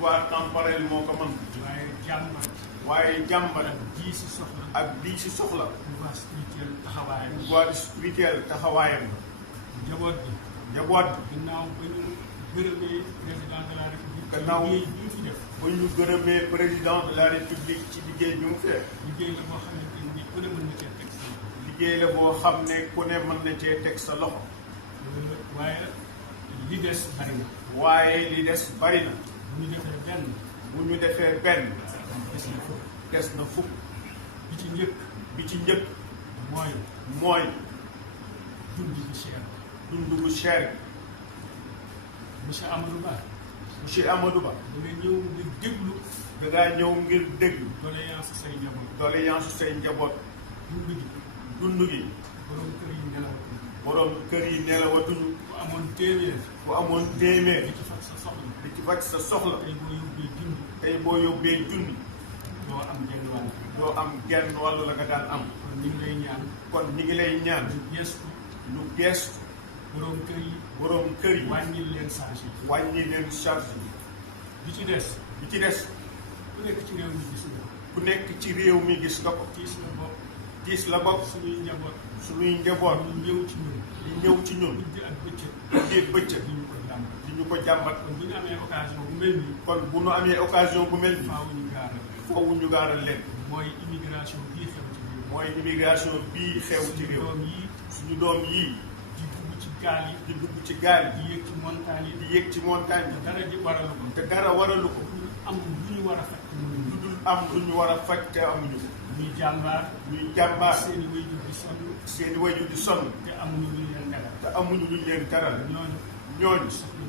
pouvoir temporel moo ko mën. waaye jàmbat. waaye jàmbat. ak di si soxla. ak di si soxla. pouvoir spirituel taxawaayam. pouvoir spirituel taxawaayam. njaboot bi. njaboot bi. ginnaaw ba ñu gërëmee président de la république. gannaaw liggéey bi mu fi def. ba ñu gërëmee président de la république ci liggéey bi mu fee. liggéey la boo xamante ni ku ne mën na cee teg sa loxo. liggéey la boo xam ne ku ne mën na cee teg sa loxo. waaye li des bari na. waaye li des bari na. bu ñu defee benn. bu ñu defee benn. des na fukk. des na fukk. bi ci njëkk. bi ci njëkk. mooy. mooy. dund bu cher. dund bu cher. monsieur Amadou Ba. monsieur Amadou Ba. da nga ñëw ngir déglu. da ngaa ñëw ngir déglu. doléance say njaboot. doléance say njaboot. dund gi. dund gi. borom kër yi nelawatuñu. borom kër yi nelawatuñu. ku amoon téeméer. ku amoon téeméer. di ci faj sa soxla. di ci faj sa soxla. tey boo yóbbee dund. tey boo yóbbee junni. doo am genn wàll. doo am genn wàllu la nga daan am. kon ñu ngi lay ñaan. kon ñi ngi lay ñaan. ñu gestu. lu geestu. borom kër yi. borom kër yi. wàññil leen charge yi. wàññi leen charge yi. bi ci des. bi ci des. ku nekk ci réew mi gis nga. ku nekk ci réew mi gis nga ko. tiis la bopp. tiis la bopp. suñuy njaboot. suñuy njaboot. ñu ñëw ci ñun. di ñëw ci ñun. guddi ak bëccëg. guddi ak bëccëg. di ñu ko jàmbat. di ñu ko jàmbat. kon bu ñu amee occasion bu mel nii. kon bu nu amee occasion bu mel nii. faaw ñu gaaral. foofu ñu gaaral leen. mooy immigration bii xew ci réew mi. mooy immigration bii xew ci réew. doom yi. suñu doom yii. di dugg ci gaal yi. di dugg ci gaal di yi. yéeg ci montagne yi. di yéeg ci montagne te dara di waralu ko. yi. te dara waralu ko. am lu ñu war a faj. lu dul am lu ñu war a faj te amuñu ko. ñuy jàmbaar. ñuy jàmbaar. seen i waajur di sonn. seeni wayju di sonn. te amuñu lu ñu leen teral. te amuñu luñ leen taral. ñooñu. ñooñu soxla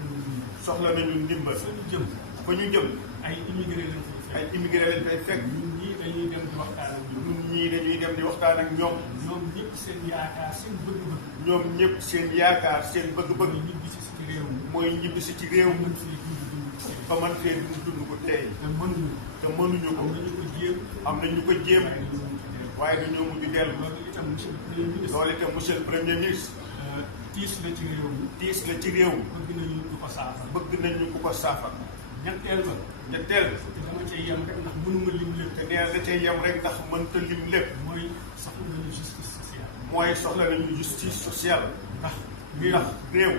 soxla nañu nañu ndimbal. fa ñu jëm. fa ñu jëm. ay immigré lañ fay fekk. ay immigré lañ fay fekk. ñun ñii dañuy dem di waxtaan ak ñoom. ñun ñii dañuy dem di waxtaan ak ñoom. ñoom ñëpp seen yaakaar seen bëgg-bëgg. ñoom ñëpp seen yaakaar seen bëgg-bëgg. ñu ñibbisi si ci réew mi. mooy ñibbisi ci réew mi. mën fee dund seen. ba man fee dund ko tey. te mënuñu. te mënuñu ko. am nañu ko jéem. am na ñu ko jéem. waaye dañoo mujj dellu. waaye dañoo mujj dellu. loolu itam monsieur le premier ministre. loolu itam monsieur le premier ministre. tiis la ci réew mi. tiis la ci réew mi. bëgg nañu du ko saafara. bëgg nañu ku ko saafara. ñetteel ba. ñetteel. te dama cay yem rek ndax mënuma lim lépp. te nee na da cay yem rek ndax mënta lim lépp. mooy soxla nañu justice sociale. mooy soxla nañu justice sociale. ndax ndax réew.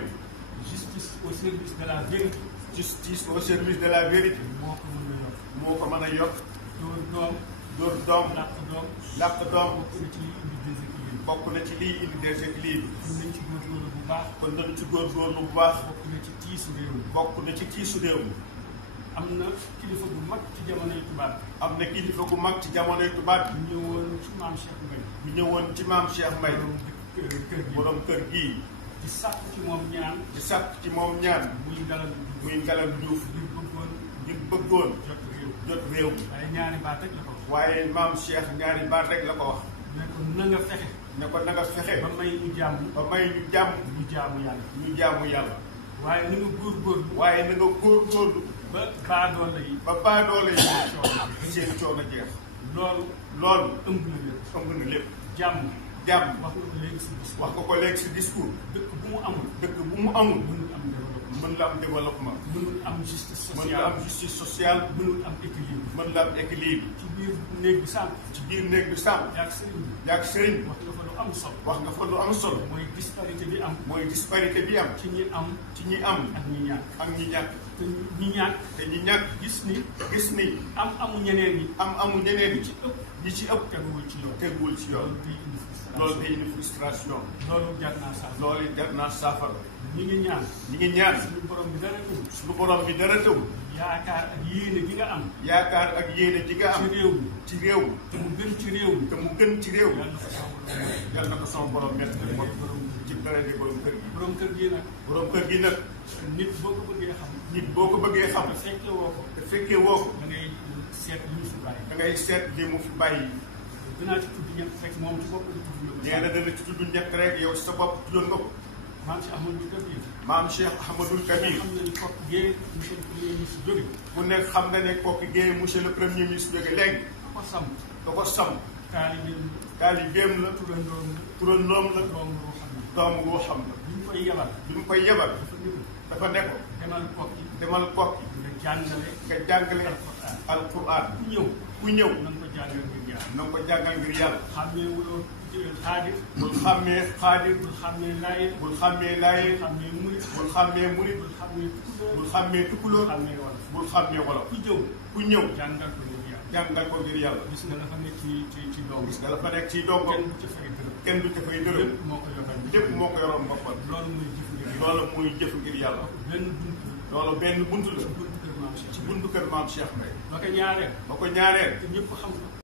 justice au service de la vérité. justice au service de la vérité. moo ko mën a yokk. moo ko mën a yokk. dóor doom. dóor doom. làq doom. làq doom. bokk na ci liy indi déséquilibre. bokk na ci lii indi déséquilibre. kon nañ ci góorgóorlu bu baax. kon nañu ci góorgóorlu bu baax. bokk na ci tiisu réew mi. bokk na ci tiisu réew mi. am na kilifa bu mag ci jamonoy tubaab. am na kilifa gu mag ci jamonoy tubaab ñu ñëwoon ci maam Cheikh Mbaye. bi ñëwoon ci maam Cheikh Mbaye. kër gi borom kër gii. di sàkk ci moom ñaan. di sàkk ci moom ñaan. muy dalal muy Ngalam Diouf. ngir bëggoon. ngir bëggoon. jot réew. jot réew mi. waaye ñaari baat rek la ko wax. waaye maam Cheikh ñaari baat rek la ko wax. ne ko na nga fexe. ne ko na nga fexe. ba may ñu jàmm. ba may ñu jàmm. ñu jaamu yàlla. ñu jaamu yàlla. waaye ni nga góorgóorlu. waaye na nga góorgóorlu. ba baadoole yi. ba baadoole yi. seen coono jeex. loolu. loolu. ëmb na lépp. ëmb na lépp. jàmm. jàmm. wax nga ko léegi si bis. wax nga ko léegi si discours. dëkk bu mu amul. dëkk bu mu amul. mënul am développement. mën la am développement. mënul am justice mën sociale. la am justice sociale. mënul am équilibre. mën la am équilibre. ci biir néeg bi sànq. ci biir néeg bi sàmm. yaag sëriñ bi. yaag sëriñ. wax nga fa lu am solo. wax nga fa lu am solo. mooy disparité bi am. mooy disparité bi am. ci ñi am. ci ñi am. ak ñi ñàkk. ak ñi ñàkk. te ñi ñàkk. te ñi ñàkk. gis ni. gis ni. amu ñeneen ñi. amu ñeneen ñi. ci ëpp. ñi ci ëpp. teguwul ci yoon. teguwul ci yoon. loolu loolu day indi frustration. day indi frustration. loolu jar naa sax. loolu jar naa saafara. ñi ngi ñaan. ñi ngi ñaan. suñu borom bi dara tëw. suñu borom bi dara tëw. yaakaar ak yéene gi nga am. yaakaar ak yéene ji nga am. ci réew mi. ci réew mi. te mu gën ci réew mi. te mu gën ci réew mi. yàlla na ko sama borom yal na ko sama borom métti borom ci dara di borom kër gi. borom kër gi nag. borom kër gi nag. nit boo ko bëggee xam. nit boo ko bëggee xam. te fekkee woo ko. te fekkee woo ko. da ngay seet li mu fi bàyyi. da ngay seet li mu fi bàyyi. dinaa ci tudd ñett fekk moom ci bopp di tudd na ko. nee na dana ci tudd ñett rek yow ci sa bopp tuddoon nga ko. maam si Ahmadou Kabir. maam Cheikh Ahmadoul Kabir. xam na ni kooku géej monsieur le premier ministre jóge. bu nekk xam na ne kooku géey monsieur le premier ministre jóge léegi. ko sam. da ko sam. taalibeem taalibeem la. turandoom la. turandoom la. doomu boo xam ne. doomu boo xam la. bi ñu koy yebal. bi mu koy yebal. dafa ñëw. dafa ne ko. demal kokki. demal kokki. nga jàngale. nga jàngale alquran. ku ñëw na nga ko jàngal ngir yàlla. na nga ko jàngal ngir yàlla. xàmmee wuloo xaadir. bul xàmmee xaadir. bul xàmmee laayeen. bul xàmmee laayeen. bul xàmmee murit. bul xàmmee murit. bul xàmmee tukulóor. bul xàmmee tukulóor. bul xàmmee wolof. bul xàmmee wolof. ku ñëw. jàngal ko ngir yàlla. jàngal ko ngir yàlla. gis nga dafa nekk ci dong. gis nga dafa nekk ci dong. kenn du ca fay dërëm. lépp moo ko yoroon boppam. loolu muy jëf ngir yàlla. loolu benn buntu la. ci buntu kër maam Cheikh Mbaye. ba ko ñaareel. ñëpp xam ko.